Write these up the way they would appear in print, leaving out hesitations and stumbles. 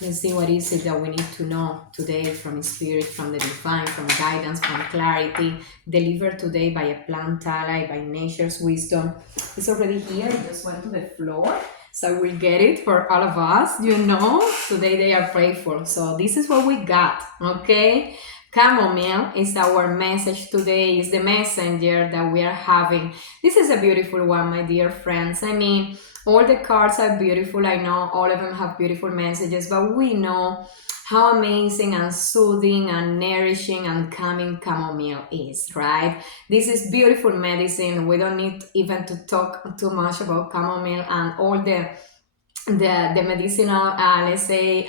Let's see what is it that we need to know today from Spirit, from the Divine, from guidance, from clarity, delivered today by a plant ally, by nature's wisdom. It's already here. It just went to the floor. So we'll get it for all of us, Today they are prayerful. So this is what we got, okay? Chamomile is our message today, is the messenger that we are having. This is a beautiful one, my dear friends. I mean, all the cards are beautiful. I know all of them have beautiful messages, but we know how amazing and soothing and nourishing and calming chamomile is, right? This is beautiful medicine. We don't need even to talk too much about chamomile and all the medicinal let's say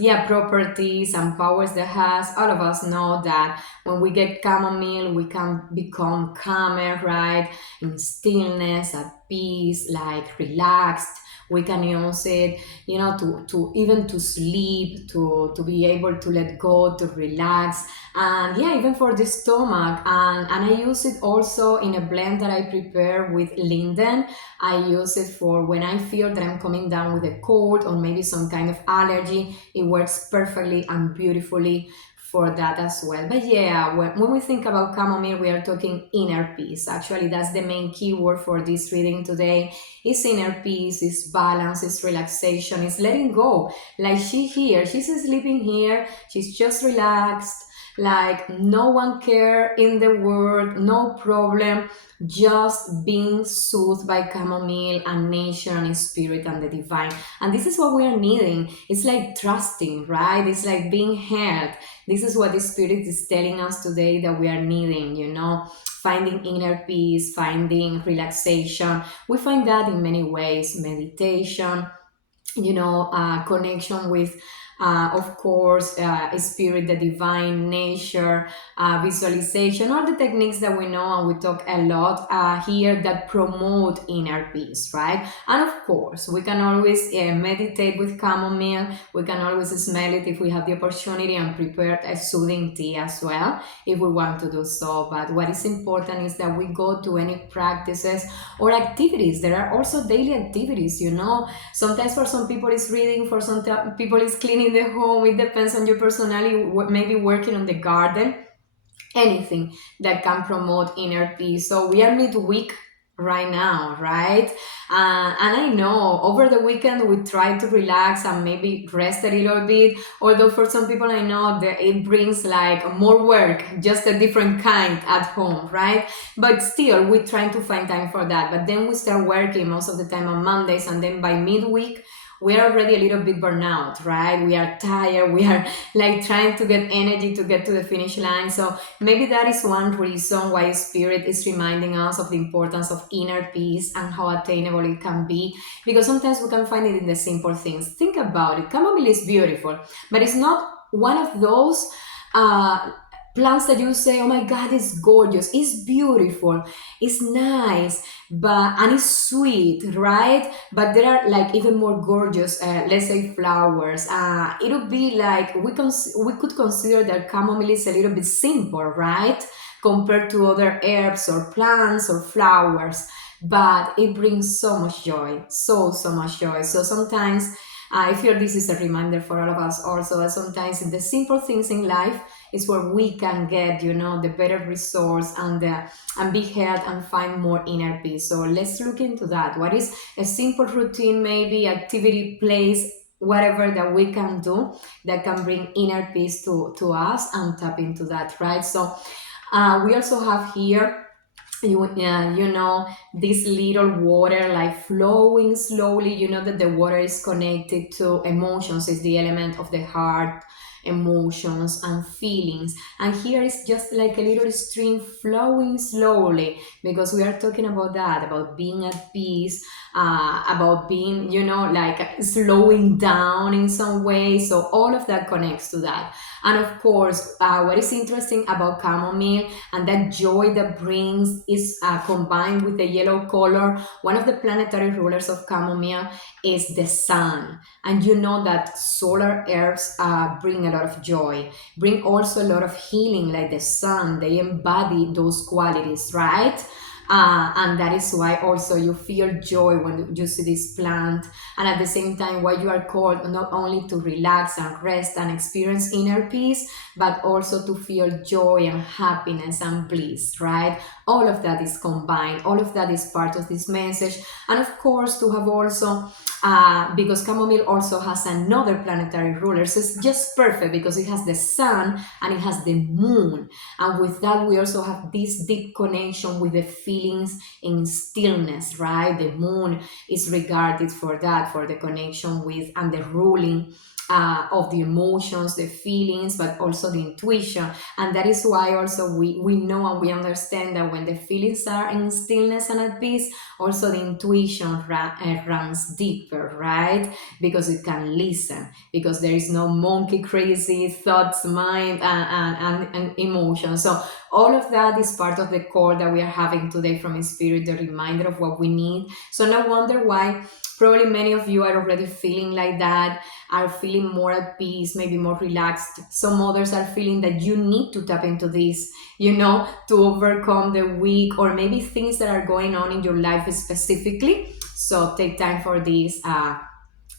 yeah, properties and powers that has. All of us know that when we get chamomile we can become calmer, right, in stillness, at peace, like relaxed. We can use it, to even to sleep, to be able to let go, to relax, and yeah, even for the stomach. And I use it also in a blend that I prepare with linden. I use it for when I feel that I'm coming down with a cold or maybe some kind of allergy. It works perfectly and beautifully for that as well. But yeah, when we think about chamomile, we are talking inner peace. Actually, that's the main keyword for this reading today. It's inner peace, it's balance, it's relaxation, it's letting go. Like she's sleeping here, she's just relaxed, like no one care in the world, no problem, just being soothed by chamomile and nature and spirit and the divine. And this is what we are needing. It's like trusting, right? It's like being held. This is what the spirit is telling us today that we are needing, finding inner peace, finding relaxation. We find that in many ways: meditation, connection with, of course, spirit, the divine, nature, visualization, all the techniques that we know and we talk a lot here that promote inner peace, right? And of course, we can always meditate with chamomile. We can always smell it if we have the opportunity, and prepare a soothing tea as well if we want to do so. But what is important is that we go to any practices or activities. There are also daily activities, Sometimes for some people it's reading, for some people it's cleaning the home. It depends on your personality, maybe working on the garden, anything that can promote inner peace. So we are midweek right now, right? And I know over the weekend we try to relax and maybe rest a little bit. Although for some people I know that it brings like more work, just a different kind at home, right? But still, we're trying to find time for that. But then we start working most of the time on Mondays, and then by midweek we are already a little bit burnout, right? We are tired. We are like trying to get energy to get to the finish line. So maybe that is one reason why Spirit is reminding us of the importance of inner peace and how attainable it can be. Because sometimes we can find it in the simple things. Think about it. Chamomile is beautiful, but it's not one of those uh, plants that you say, oh my God, it's gorgeous, it's beautiful, it's nice, and it's sweet, right? But there are like even more gorgeous, let's say, flowers. It would be like we could consider that chamomile is a little bit simple, right, compared to other herbs or plants or flowers. But it brings so much joy, so much joy. So sometimes I feel this is a reminder for all of us also that sometimes in the simple things in life is where we can get, the better results, and be held and find more inner peace. So let's look into that. What is a simple routine, maybe activity, place, whatever that we can do that can bring inner peace to us, and tap into that, right? So we also have here, this little water like flowing slowly. You know that the water is connected to emotions, is the element of the heart, emotions and feelings. And here is just like a little stream flowing slowly, because we are talking about that, about being at peace, about being, like slowing down in some way. So all of that connects to that. And of course, what is interesting about chamomile and that joy that brings is combined with the yellow color. One of the planetary rulers of chamomile is the sun. And you know that solar herbs bring a lot of joy, bring also a lot of healing, like the sun. They embody those qualities, right? And that is why also you feel joy when you see this plant. And at the same time, why you are called not only to relax and rest and experience inner peace, but also to feel joy and happiness and bliss, right? All of that is combined, all of that is part of this message. And of course, to have also, because chamomile also has another planetary ruler, so it's just perfect because it has the sun and it has the moon. And with that, we also have this deep connection with the feelings in stillness, right? The moon is regarded for that, for the connection with and the ruling of the emotions, the feelings, but also the intuition. And that is why also we know and we understand that when the feelings are in stillness and at peace, also the intuition runs deeper, right? Because it can listen, because there is no monkey crazy thoughts, mind, and emotion. So all of that is part of the core that we are having today from Spirit, the reminder of what we need. So no wonder why probably many of you are already feeling like that, are feeling more at peace, maybe more relaxed. Some others are feeling that you need to tap into this, to overcome the week or maybe things that are going on in your life specifically. So take time for this.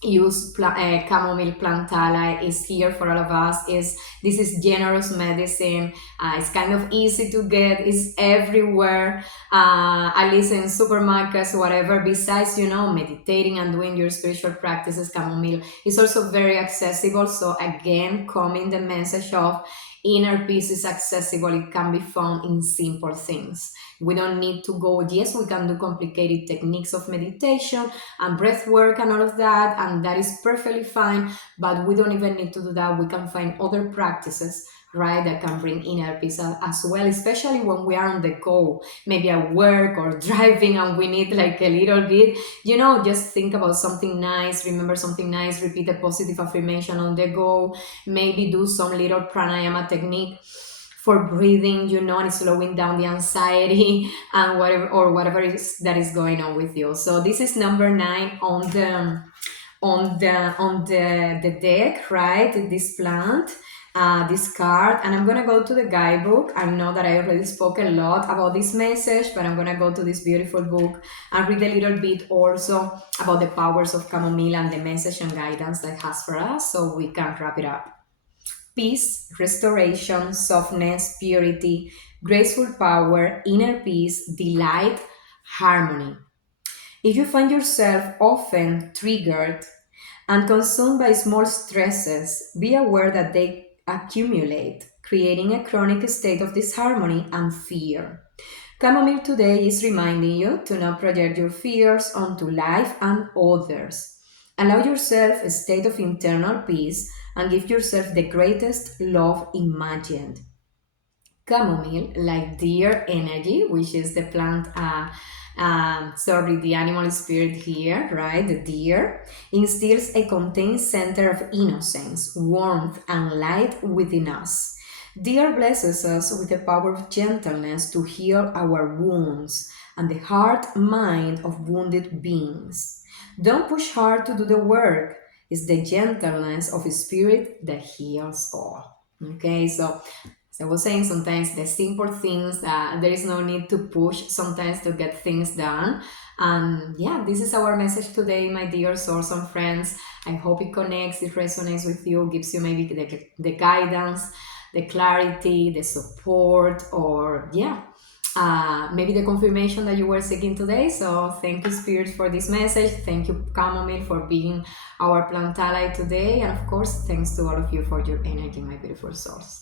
Use chamomile plantala is here for all of us. Is This is generous medicine. It's kind of easy to get. It's everywhere. At least in supermarkets, whatever. Besides, meditating and doing your spiritual practices, chamomile is also very accessible. So again, coming the message of inner peace is accessible. It can be found in simple things. We don't need to go. Yes, we can do complicated techniques of meditation and breath work and all of that, and that is perfectly fine, but we don't even need to do that. We can find other practices, right, that can bring inner peace as well, especially when we are on the go, maybe at work or driving, and we need like a little bit, just think about something nice, remember something nice, repeat a positive affirmation on the go, maybe do some little pranayama technique for breathing, and slowing down the anxiety and whatever that is going on with you. So this is number 9 on the deck, right? This plant, this card, and I'm gonna go to the guidebook. I know that I already spoke a lot about this message, but I'm gonna go to this beautiful book and read a little bit also about the powers of chamomile and the message and guidance that it has for us, so we can wrap it up. Peace, restoration, softness, purity, graceful power, inner peace, delight, harmony. If you find yourself often triggered and consumed by small stresses, be aware that they accumulate, creating a chronic state of disharmony and fear. Chamomile today is reminding you to not project your fears onto life and others. Allow yourself a state of internal peace and give yourself the greatest love imagined. Chamomile, like deer energy, which is the plant, sorry, the animal spirit here, right? The deer instills a contained center of innocence, warmth, and light within us. Deer blesses us with the power of gentleness to heal our wounds and the heart mind of wounded beings. Don't push hard to do the work. It's the gentleness of spirit that heals all. Okay, so I was saying sometimes the simple things that there is no need to push sometimes to get things done. And yeah, this is our message today, my dear source and friends. I hope it connects, it resonates with you, gives you maybe the guidance, the clarity, the support, or yeah, maybe the confirmation that you were seeking today. So thank you, Spirit, for this message. Thank you, Chamomile, for being our plant ally today. And of course, thanks to all of you for your energy, my beautiful souls.